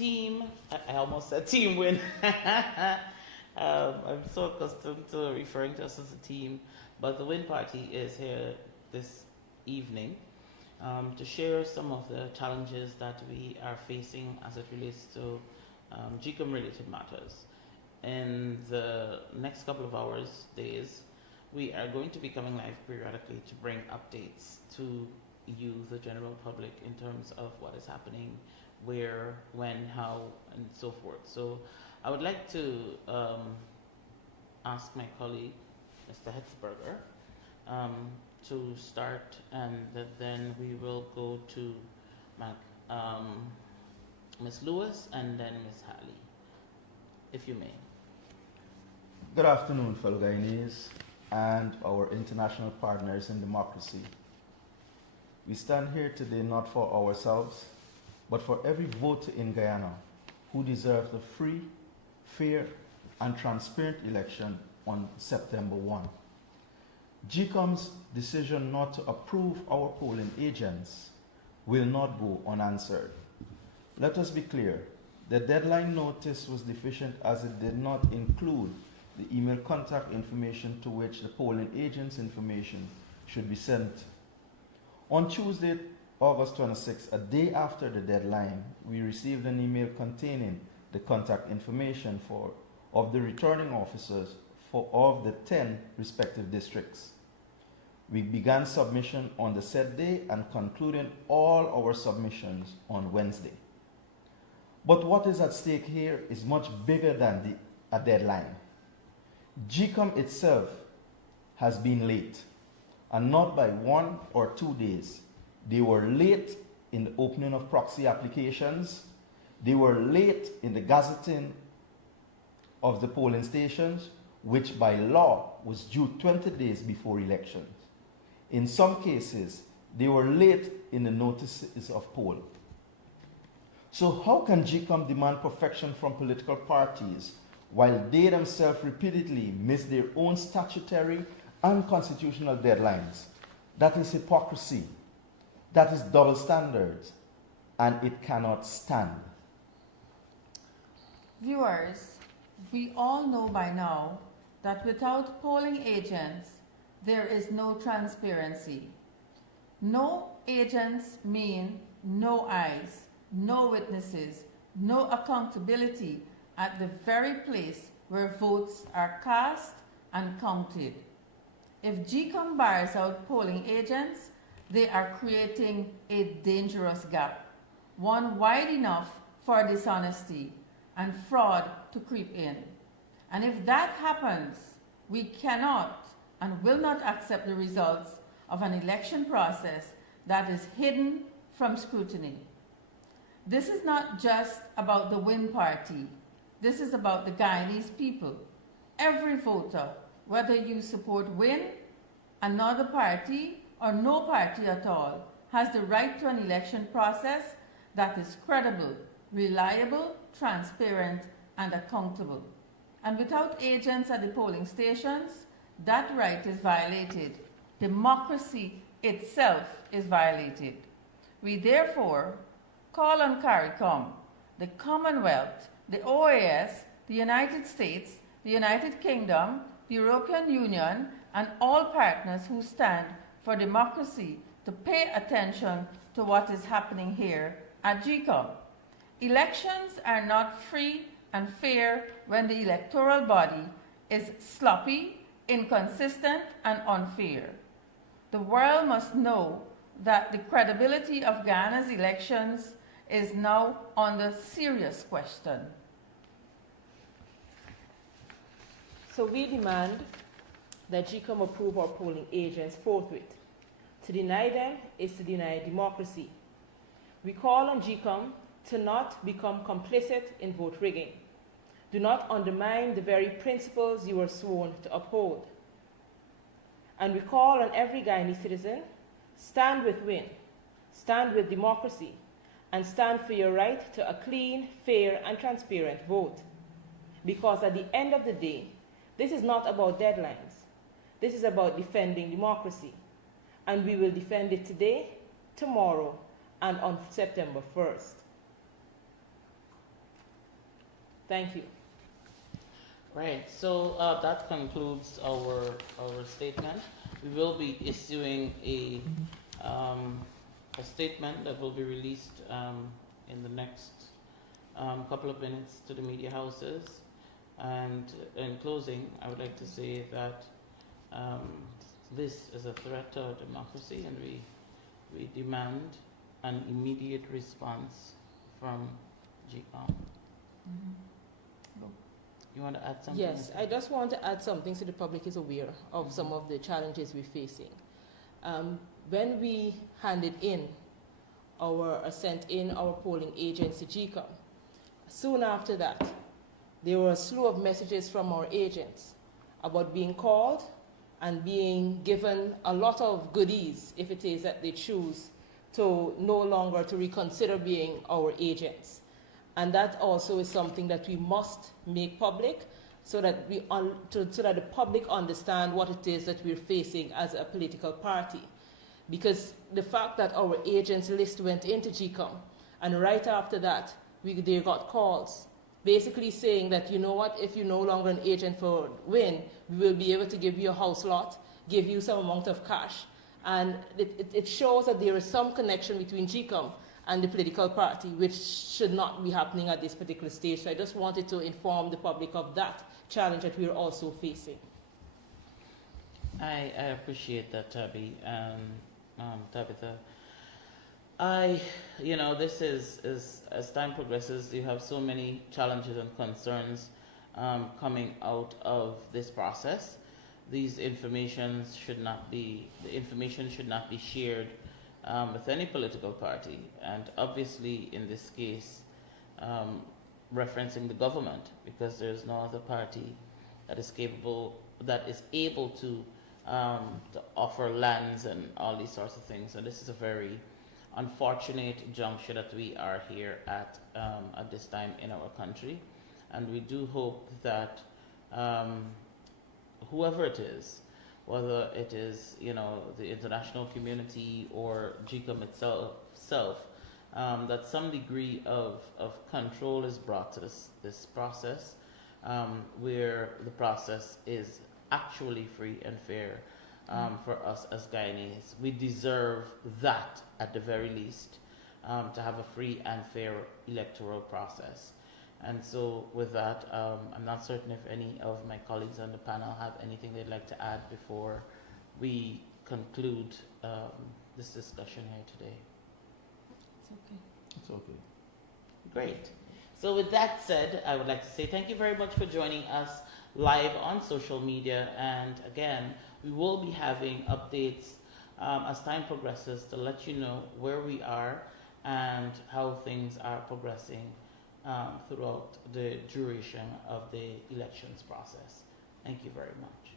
team, I almost said team win. I'm so accustomed to referring to us as a team, but the win party is here this evening to share some of the challenges that we are facing as it relates to Gecom related matters. In the next couple of hours, days, we are going to be coming live periodically to bring updates to you, the general public, in terms of what is happening, where, when, how, and so forth. So I would like to ask my colleague, Mr. Hetzberger, to start, and then we will go to Ms. Lewis and then Ms. Halley, if you may. Good afternoon, fellow Guyanese and our international partners in democracy. We stand here today not for ourselves, but for every voter in Guyana who deserves a free, fair, and transparent election on September 1. Gecom's decision not to approve our polling agents will not go unanswered. Let us be clear, the deadline notice was deficient as it did not include the email contact information to which the polling agent's information should be sent. On Tuesday, August 26, a day after the deadline, we received an email containing the contact information of the returning officers of the 10 respective districts. We began submission on the said day and concluded all our submissions on Wednesday. But what is at stake here is much bigger than a deadline. Gecom itself has been late, and not by 1 or 2 days. They were late in the opening of proxy applications. They were late in the gazetting of the polling stations, which by law was due 20 days before elections. In some cases, they were late in the notices of poll. So how can Gecom demand perfection from political parties while they themselves repeatedly miss their own statutory and constitutional deadlines? That is hypocrisy. That is double standards, and it cannot stand. Viewers, we all know by now that without polling agents, there is no transparency. No agents mean no eyes, no witnesses, no accountability at the very place where votes are cast and counted. If Gecom bars out polling agents, they are creating a dangerous gap, one wide enough for dishonesty and fraud to creep in. And if that happens, we cannot and will not accept the results of an election process that is hidden from scrutiny. This is not just about the win party. This is about the Guyanese people. Every voter, whether you support win, another party, or no party at all, has the right to an election process that is credible, reliable, transparent, and accountable. And without agents at the polling stations, that right is violated. Democracy itself is violated. We therefore call on CARICOM, the Commonwealth, the OAS, the United States, the United Kingdom, the European Union, and all partners who stand for democracy to pay attention to what is happening here at Gecom. Elections are not free and fair when the electoral body is sloppy, inconsistent, and unfair. The world must know that the credibility of Ghana's elections is now under serious question. So we demand that Gecom approve our polling agents forthwith. To deny them is to deny democracy. We call on Gecom to not become complicit in vote rigging. Do not undermine the very principles you were sworn to uphold. And we call on every Guyanese citizen, stand with WIN, stand with democracy, and stand for your right to a clean, fair, and transparent vote. Because at the end of the day, this is not about deadlines. This is about defending democracy. And we will defend it today, tomorrow, and on September 1st. Thank you. Right, so that concludes our statement. We will be issuing a statement that will be released in the next couple of minutes to the media houses. And in closing, I would like to say that this is a threat to our democracy, and we demand an immediate response from Gecom. You want to add something? Yes, I just want to add something so the public is aware of some of the challenges we're facing. When we handed in sent in our polling agents to Gecom, soon after that, there were a slew of messages from our agents about being called and being given a lot of goodies if it is that they choose to no longer to reconsider being our agents. And that also is something that we must make public so that so that the public understand what it is that we're facing as a political party. Because the fact that our agents list went into Gecom, and right after that, they got calls basically saying that, you know what, if you're no longer an agent for WIN, we will be able to give you a house lot, give you some amount of cash. And it shows that there is some connection between Gecom and the political party, which should not be happening at this particular stage. So I just wanted to inform the public of that challenge that we're also facing. I appreciate that, Tabby and Tabitha. This is as time progresses, you have so many challenges and concerns coming out of this process. The information should not be shared with any political party, and obviously in this case, referencing the government, because there's no other party that is able to offer lands and all these sorts of things. So this is a very unfortunate juncture that we are here at this time in our country, and we do hope that whoever it is, whether it is the international community or Gecom itself, that some degree of control is brought to this process, where the process is actually free and fair for us as Guyanese. We deserve that at the very least, to have a free and fair electoral process. And so with that, I'm not certain if any of my colleagues on the panel have anything they'd like to add before we conclude this discussion here today. It's okay. It's okay. Great. So with that said, I would like to say thank you very much for joining us live on social media. And again, we will be having updates as time progresses to let you know where we are and how things are progressing throughout the duration of the elections process. Thank you very much.